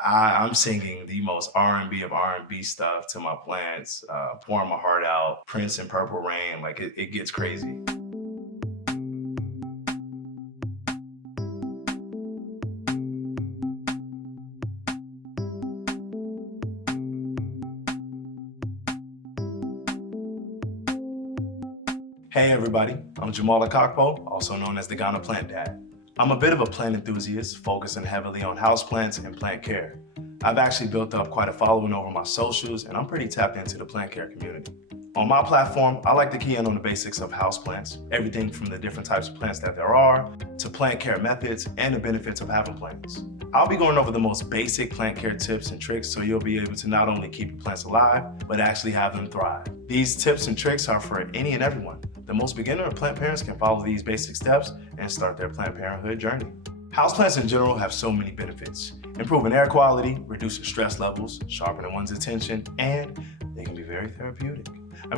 I'm singing the most R&B of R&B stuff to my plants, pouring my heart out, Prince and Purple Rain, like it gets crazy. Hey everybody, I'm Jamal Akakpo, also known as the Ghana Plant Dad. I'm a bit of a plant enthusiast, focusing heavily on houseplants and plant care. I've actually built up quite a following over my socials, and I'm pretty tapped into the plant care community. On my platform, I like to key in on the basics of houseplants, everything from the different types of plants that there are, to plant care methods, and the benefits of having plants. I'll be going over the most basic plant care tips and tricks so you'll be able to not only keep your plants alive, but actually have them thrive. These tips and tricks are for any and everyone. The most beginner plant parents can follow these basic steps and start their plant parenthood journey. Houseplants in general have so many benefits. Improving air quality, reducing stress levels, sharpening one's attention, and they can be very therapeutic.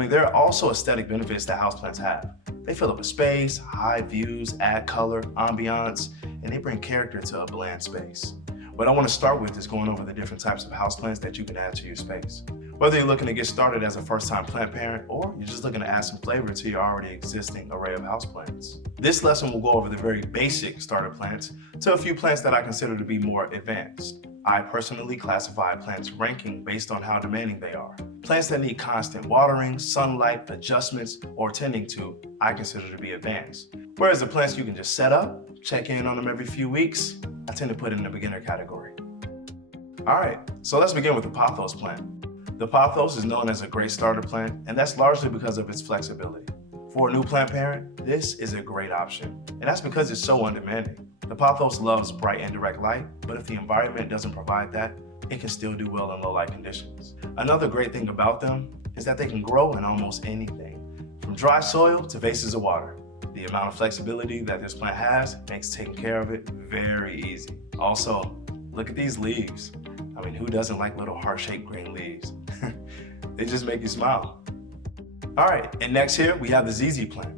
There are also aesthetic benefits that houseplants have. They fill up a space, hide views, add color, ambiance, and they bring character to a bland space. What I want to start with is going over the different types of houseplants that you can add to your space. Whether you're looking to get started as a first-time plant parent or you're just looking to add some flavor to your already existing array of houseplants. This lesson will go over the very basic starter plants to a few plants that I consider to be more advanced. I personally classify plants ranking based on how demanding they are. Plants that need constant watering, sunlight, adjustments, or tending to, I consider to be advanced. Whereas the plants you can just set up, check in on them every few weeks, I tend to put in the beginner category. Alright, so let's begin with the Pothos plant. The Pothos is known as a great starter plant, and that's largely because of its flexibility. For a new plant parent, this is a great option, and that's because it's so undemanding. The Pothos loves bright indirect light, but if the environment doesn't provide that, it can still do well in low light conditions. Another great thing about them is that they can grow in almost anything, from dry soil to vases of water. The amount of flexibility that this plant has makes taking care of it very easy. Also, look at these leaves. Who doesn't like little heart-shaped green leaves? They just make you smile. All right, and next here we have the ZZ plant.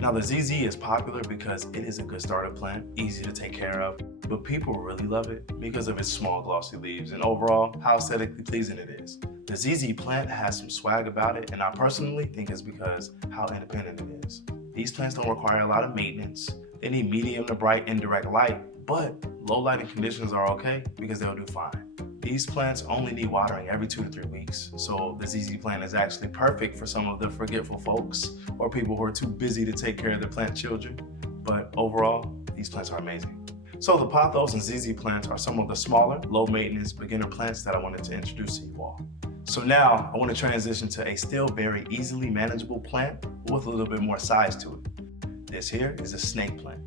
Now the ZZ is popular because it is a good starter plant, easy to take care of, but people really love it because of its small glossy leaves and overall how aesthetically pleasing it is. The ZZ plant has some swag about it, and I personally think it's because how independent it is. These plants don't require a lot of maintenance. They need medium to bright indirect light, but low lighting conditions are okay because they'll do fine. These plants only need watering every 2 to 3 weeks, so the ZZ plant is actually perfect for some of the forgetful folks or people who are too busy to take care of their plant children. But overall, these plants are amazing. So the Pothos and ZZ plants are some of the smaller, low maintenance beginner plants that I wanted to introduce to you all. So now I want to transition to a still very easily manageable plant with a little bit more size to it. This here is a snake plant.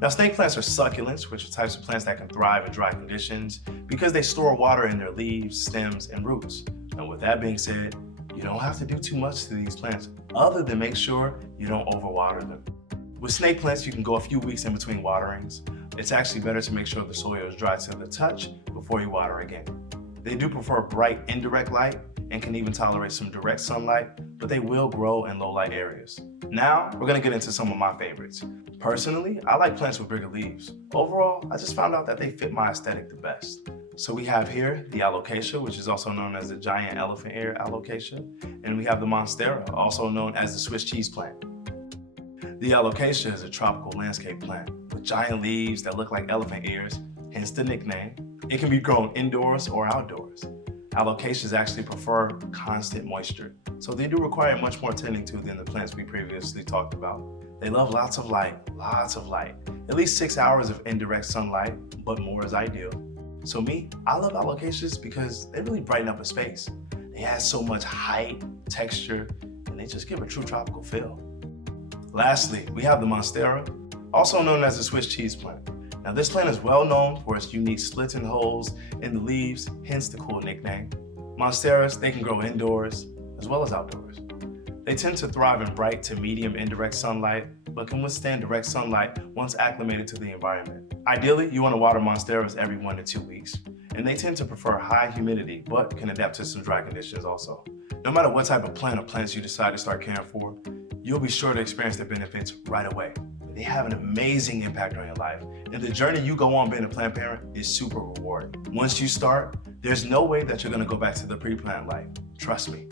Now, snake plants are succulents, which are types of plants that can thrive in dry conditions because they store water in their leaves, stems, and roots. And with that being said, you don't have to do too much to these plants other than make sure you don't overwater them. With snake plants, you can go a few weeks in between waterings. It's actually better to make sure the soil is dry to the touch before you water again. They do prefer bright indirect light and can even tolerate some direct sunlight, but they will grow in low light areas. Now, we're gonna get into some of my favorites. Personally, I like plants with bigger leaves. Overall, I just found out that they fit my aesthetic the best. So we have here the Alocasia, which is also known as the giant elephant ear Alocasia, and we have the Monstera, also known as the Swiss cheese plant. The Alocasia is a tropical landscape plant with giant leaves that look like elephant ears, hence the nickname. It can be grown indoors or outdoors. Alocasias actually prefer constant moisture, so they do require much more tending to than the plants we previously talked about. They love lots of light. At least 6 hours of indirect sunlight, but more is ideal. So me, I love alocasias because they really brighten up a space. They add so much height, texture, and they just give a true tropical feel. Lastly, we have the Monstera, also known as the Swiss cheese plant. Now this plant is well known for its unique slits and holes in the leaves, hence the cool nickname. Monsteras, they can grow indoors as well as outdoors. They tend to thrive in bright to medium indirect sunlight, but can withstand direct sunlight once acclimated to the environment. Ideally, you want to water Monsteras every 1 to 2 weeks, and they tend to prefer high humidity, but can adapt to some dry conditions also. No matter what type of plant or plants you decide to start caring for, you'll be sure to experience the benefits right away. they have an amazing impact on your life. And the journey you go on being a plant parent is super rewarding. Once you start, there's no way that you're gonna go back to the pre-plant life. Trust me.